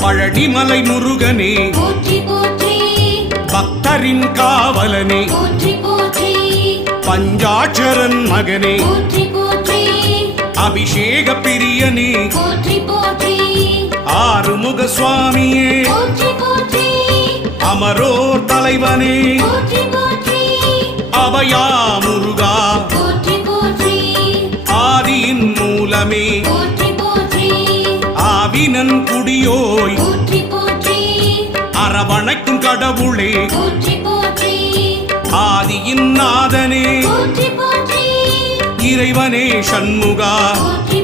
பழனிமலை முருகனே போற்றி போற்றி பக்தரின் காவலனே போற்றி போற்றி பஞ்சாட்சரன் மகனே போற்றி போற்றி அபிஷேக பிரியனே போற்றி போற்றி ஆறுமுக சுவாமியே போற்றி போற்றி அமரோர் தலைவனே போற்றி போற்றி அபயா முருகா போற்றி போற்றி ஆதியின் மூலமே போற்றி போற்றி ஆவினன் குடியோய் போற்றி போற்றி அரவணைக்கும் கடவுளே போற்றி போற்றி ஆதியின் நாதனே போற்றி போற்றி இறைவனே சண்முகா போற்றி